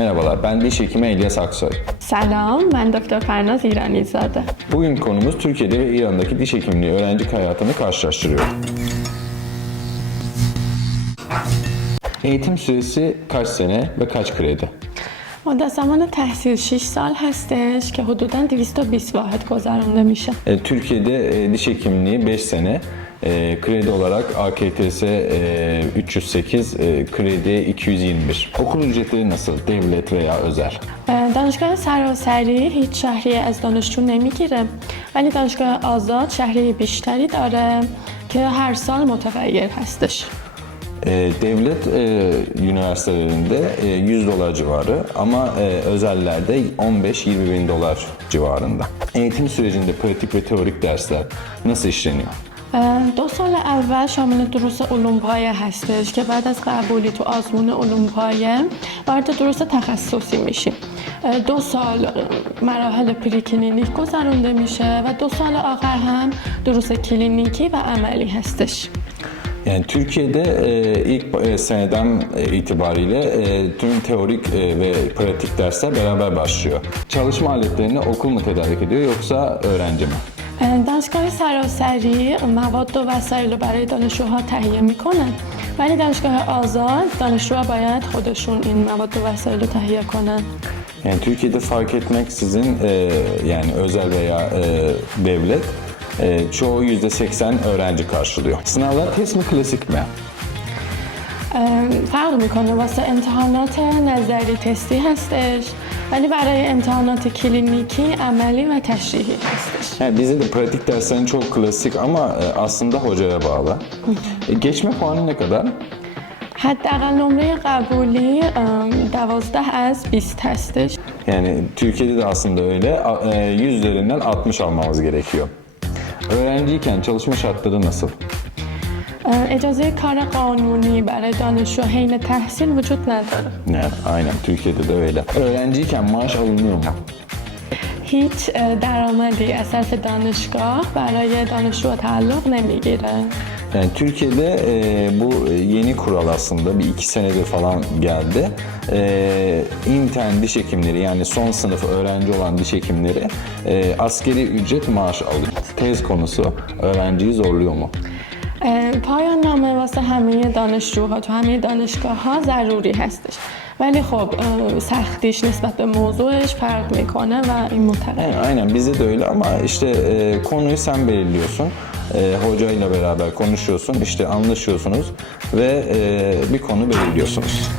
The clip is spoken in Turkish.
Merhabalar, ben diş hekimi İlyas Aksoy. سلام من دکتر فرناز ایرانی زاده Bugün konumuz Türkiye'de ve İran'daki diş hekimliği öğrenci hayatını karşılaştırıyor. Eğitim süresi kaç sene ve kaç kredi? مدت زمان تحصیل 6 سال هستش که حدودا 220 واحد گذرانده میشه E, Türkiye'de e, diş hekimliği 5 sene, e, kredi olarak AKTS e, 308, e, kredi 221. Okul ücretleri nasıl? Devlet veya özel? اه، دانشگاه سراسری هیچ شهری از دانشجو نمیگیره ولی دانشگاه آزاد شهری بیشتری داره که هر سال متغیر هستش E, devlet e, üniversitelerinde e, 100 dolar civarı ama e, özellerde 15-20 bin dolar civarında. Eğitim sürecinde pratik ve teorik dersler nasıl işleniyor? اه، دو سال اول شامل دروس علوم پایه هستش که بعد از قبولی تو آزمون علوم پایه وارد دروس تخصصی میشیم اه، دو سال اه، مراحل پریکلینیک گذرونده میشه و دو سال آخر هم دروس کلینیکی و عملی هستش Yani Türkiye'de e, ilk e, seneden e, itibariyle e, tüm teorik e, ve pratik dersler beraber başlıyor. Çalışma aletlerini okul mu tedarik ediyor yoksa öğrenci mi? اه، دانشگاه سراسری مواد و وسایل رو برای دانشجوها تهیه می‌کنن ولی دانشگاه آزاد دانشجوها باید خودشون این مواد و وسایل رو تهیه کنن Yani Türkiye'de fark etmeksizin e, yani özel veya e, devlet e, çoğu %80 öğrenci karşılıyor. Sınavlar test mi klasik mi? فرق می‌کنه واسه امتحانات نظری تستی هستش ولی برای امتحانات کلینیکی عملی و تشریحی هستش Yani bizde de pratik derslerin çok klasik ama e, aslında hocaya bağlı. E, geçme puanı ne kadar? حداقل نمره قبولی ام، دوازده از 20 هستش Yani Türkiye'de de aslında öyle. A- e, 100 üzerinden 60 almamız gerekiyor. Öğrenciyken çalışma şartları nasıl? اه، اجازه کار قانونی برای دانشجو حین تحصیل وجود نداره Yani aynen Türkiye'de de öyle. Öğrenciyken maaş alınıyor mu? هیچ اه، درآمدی از طرف دانشگاه برای دانشجو تعلق نمیگیره Yani Türkiye'de e, bu yeni kural aslında bir iki senedir falan geldi. E, intern diş hekimleri yani son sınıf öğrenci olan diş hekimleri e, askeri ücret maaş alıyor. Tez konusu öğrenciyi zorluyor mu? پایان نامه واسه همه دانشجوها تو همه دانشگاه ها ضروری هستش ولی خب سختیش نسبت به موضوعش فرق می‌کنه و این Yani aynen bizde de öyle ama işte e, konuyu sen belirliyorsun. E, hocayla beraber konuşuyorsun, işte anlaşıyorsunuz ve e, bir konu belirliyorsunuz.